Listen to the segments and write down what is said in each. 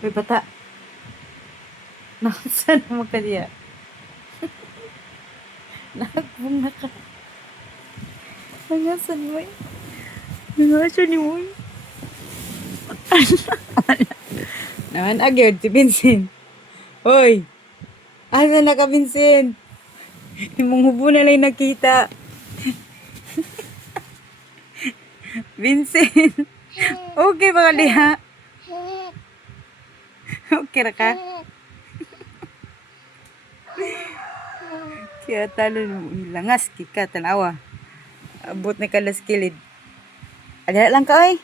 Uy, bata. Nakasan mo ka diya. Nakakbong na ka. Nangasan mo eh. Nangasan ni mo eh. Naman agad si Vincent. Hoy! Asa na ka, Vincent? Imong hubo na lang nakita. Vincent! Okay ba ka diha? Okay ra ka? Kaya talo langas kika tanawa. Abot na kalas kilid. Ada lang ka oy.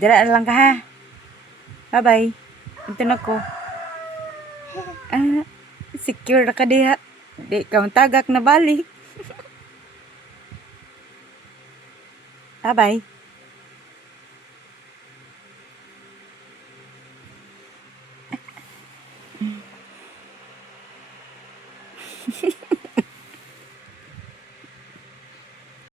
Dira lang ka ha. Bye-bye. Ito na ko. Ah, secure na ka diha. Di ka tagak na balik. Bye-bye.